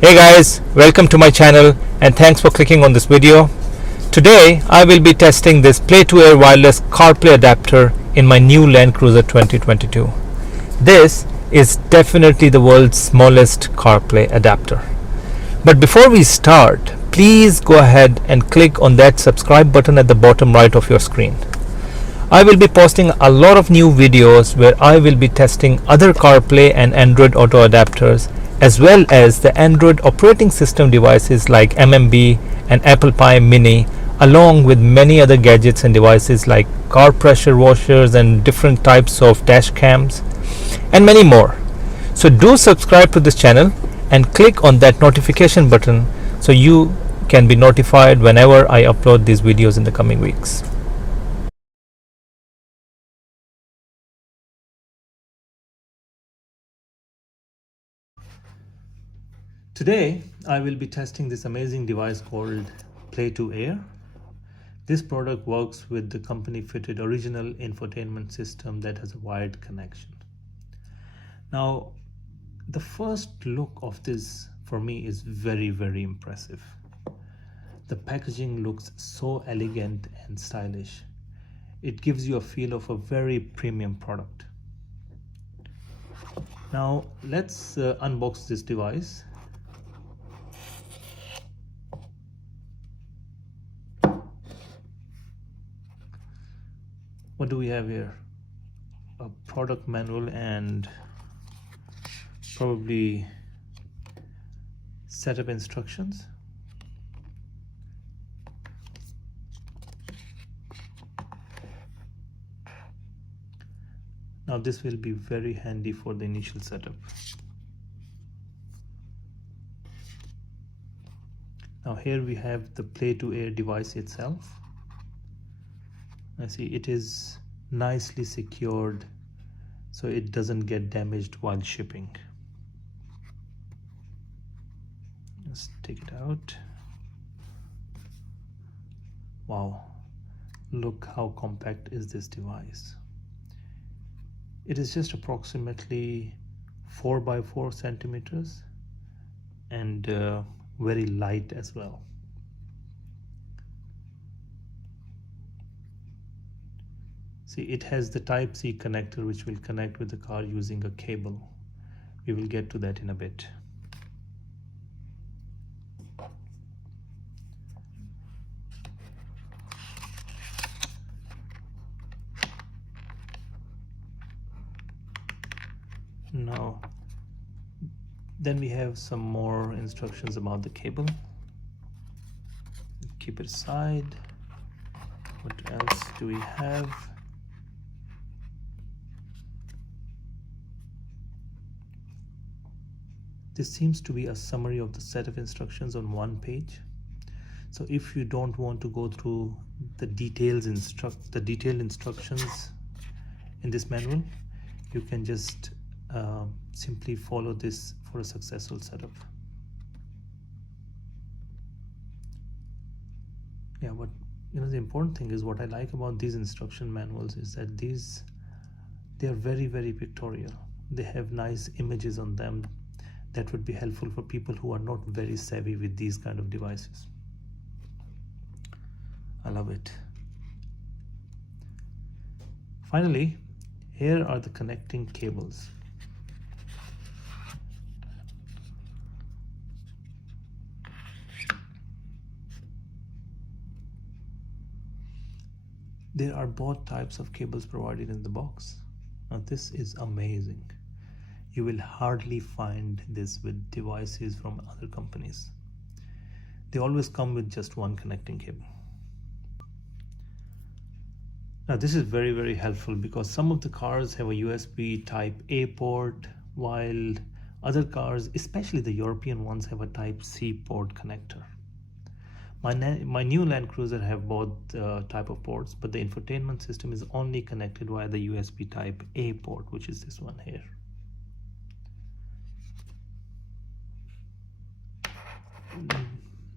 Hey guys, welcome to my channel and thanks for clicking on this video. Today I will be testing this Play2Air wireless CarPlay adapter in my new Land Cruiser 2022. This is definitely the world's smallest CarPlay adapter. But before we start, please go ahead and click on that subscribe button at the bottom right of your screen. I will be posting a lot of new videos where I will be testing other CarPlay and Android Auto adapters, as well as the Android operating system devices like MMB and Apple Pi Mini, along with many other gadgets and devices like car pressure washers and different types of dash cams and many more. So do subscribe to this channel and click on that notification button so you can be notified whenever I upload these videos in the coming weeks. Today I will be testing this amazing device called Play2Air. This product works with the company fitted original infotainment system that has a wired connection. Now, the first look of this for me is very impressive. The packaging looks so elegant and stylish. It gives you a feel of a very premium product. Now let's unbox this device. What do we have here? A product manual and probably setup instructions. Now this will be very handy for the initial setup. Now here we have the Play2Air device itself. I see it is nicely secured so it doesn't get damaged while shipping. Let's take it out. Wow, look how compact is this device. It is just approximately 4 by 4 centimeters and very light as well. See, it has the Type-C connector which will connect with the car using a cable. We will get to that in a bit. Now, then we have some more instructions about the cable. Keep it aside. What else do we have? This seems to be a summary of the set of instructions on one page. So if you don't want to go through the detailed instructions in this manual, you can just simply follow this for a successful setup. Yeah, but the important thing is, what I like about these instruction manuals is that they are very pictorial. They have nice images on them that would be helpful for people who are not very savvy with these kind of devices. I love it. Finally, here are the connecting cables. There are both types of cables provided in the box. Now this is amazing. You will hardly find this with devices from other companies. They always come with just one connecting cable. Now this is very helpful because some of the cars have a USB type A port, while other cars, especially the European ones, have a type C port connector. My new Land Cruiser have both type of ports, but the infotainment system is only connected via the USB type A port, which is this one here.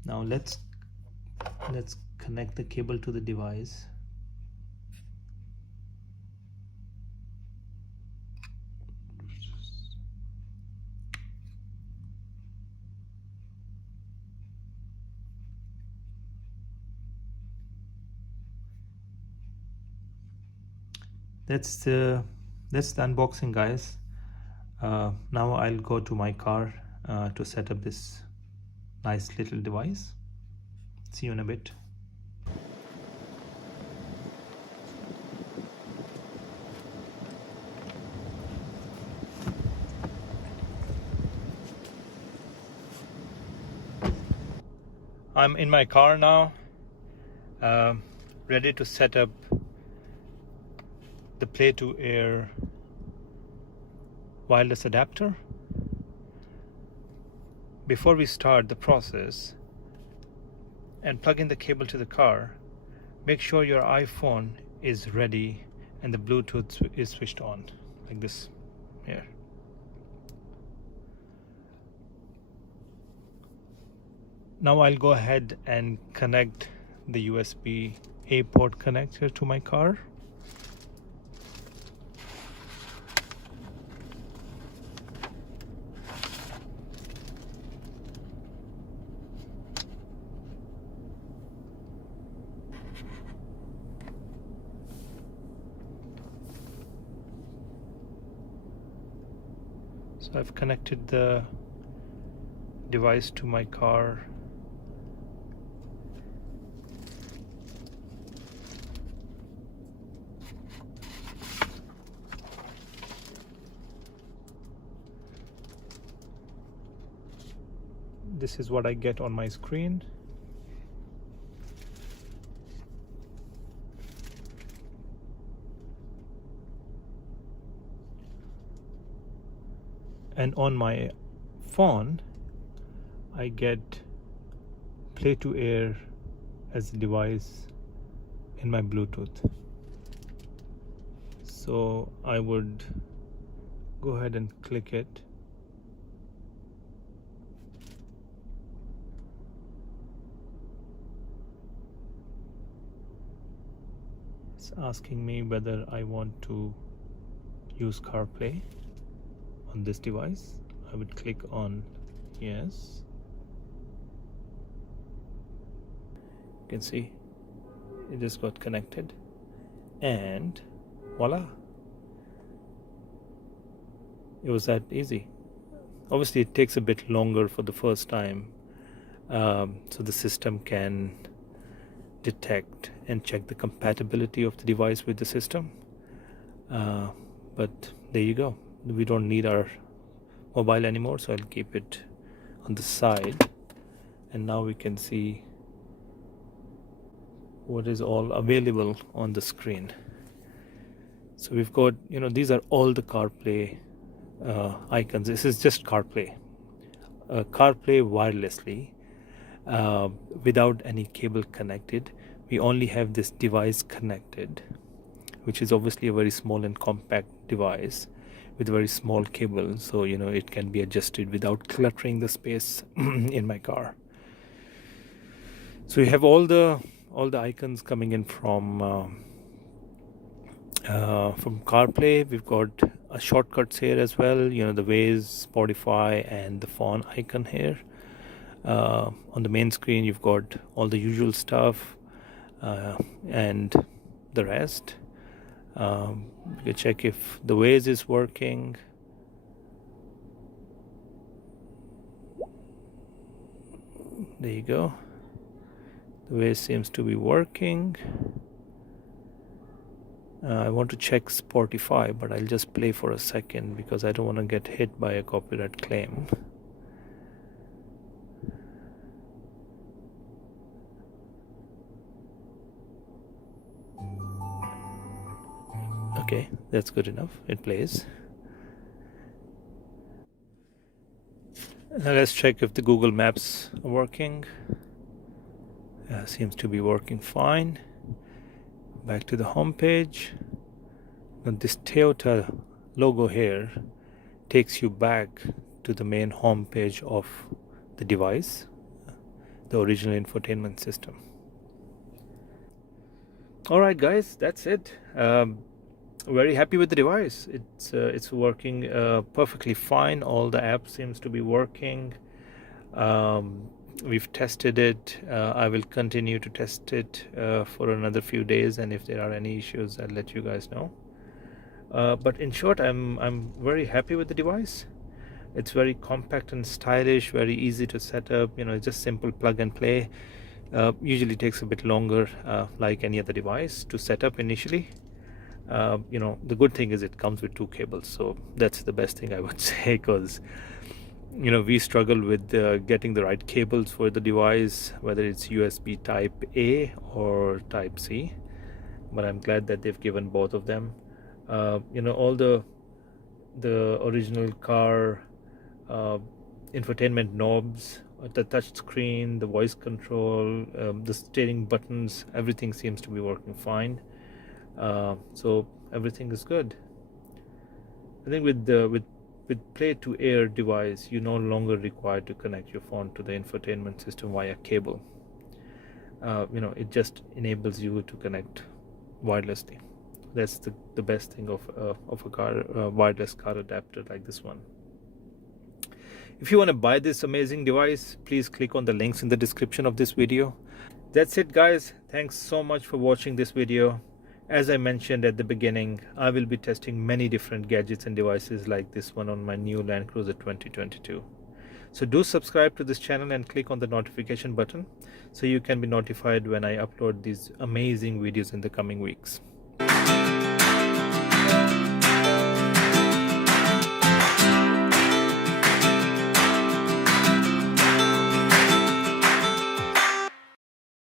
Now let's connect the cable to the device. that's the unboxing, guys. Now I'll go to my car to set up this nice little device. See you in a bit. I'm in my car now, ready to set up the Play2Air wireless adapter. Before we start the process and plug in the cable to the car, make sure your iPhone is ready and the Bluetooth is switched on, like this here. Now I'll go ahead and connect the USB-A port connector to my car. So I've connected the device to my car. This is what I get on my screen. And on my phone, I get Play2Air as a device in my Bluetooth. So I would go ahead and click it. It's asking me whether I want to use CarPlay on this device. I would click on yes. You can see it just got connected, and voila, it was that easy. Obviously it takes a bit longer for the first time, so the system can detect and check the compatibility of the device with the system, but there you go. We don't need our mobile anymore, so I'll keep it on the side, and now we can see what is all available on the screen. So we've got, these are all the CarPlay icons. This is just CarPlay, CarPlay wirelessly, without any cable connected. We only have this device connected, which is obviously a very small and compact device with a very small cable, so it can be adjusted without cluttering the space in my car. So we have all the icons coming in from CarPlay. We've got shortcuts here as well, the Waze, Spotify, and the phone icon here. On the main screen you've got all the usual stuff, and the rest. You can check if the Waze is working. There you go. The Waze seems to be working. I want to check Spotify, but I'll just play for a second because I don't want to get hit by a copyright claim. Okay, that's good enough. It plays. Now let's check if the Google Maps are working. Seems to be working fine. Back to the home page. Now this Toyota logo here takes you back to the main home page of the device, the original infotainment system. Alright guys, that's it. Very happy with the device. It's working perfectly fine. All the apps seems to be working. We've tested it. I will continue to test it for another few days, and if there are any issues, I'll let you guys know. But in short, I'm very happy with the device. It's very compact and stylish, very easy to set up. It's just simple plug and play. Usually takes a bit longer, like any other device, to set up initially. The good thing is it comes with two cables, so that's the best thing I would say, because we struggle with getting the right cables for the device, whether it's USB type A or type C. But I'm glad that they've given both of them. All the original car infotainment knobs, the touch screen, the voice control, the steering buttons, everything seems to be working fine. So everything is good. I think with Play2Air device, you're no longer required to connect your phone to the infotainment system via cable. It just enables you to connect wirelessly. That's the best thing of a car wireless car adapter like this one. If you want to buy this amazing device, please click on the links in the description of this video. That's it, guys. Thanks so much for watching this video. As I mentioned at the beginning, I will be testing many different gadgets and devices like this one on my new Land Cruiser 2022. So do subscribe to this channel and click on the notification button so you can be notified when I upload these amazing videos in the coming weeks.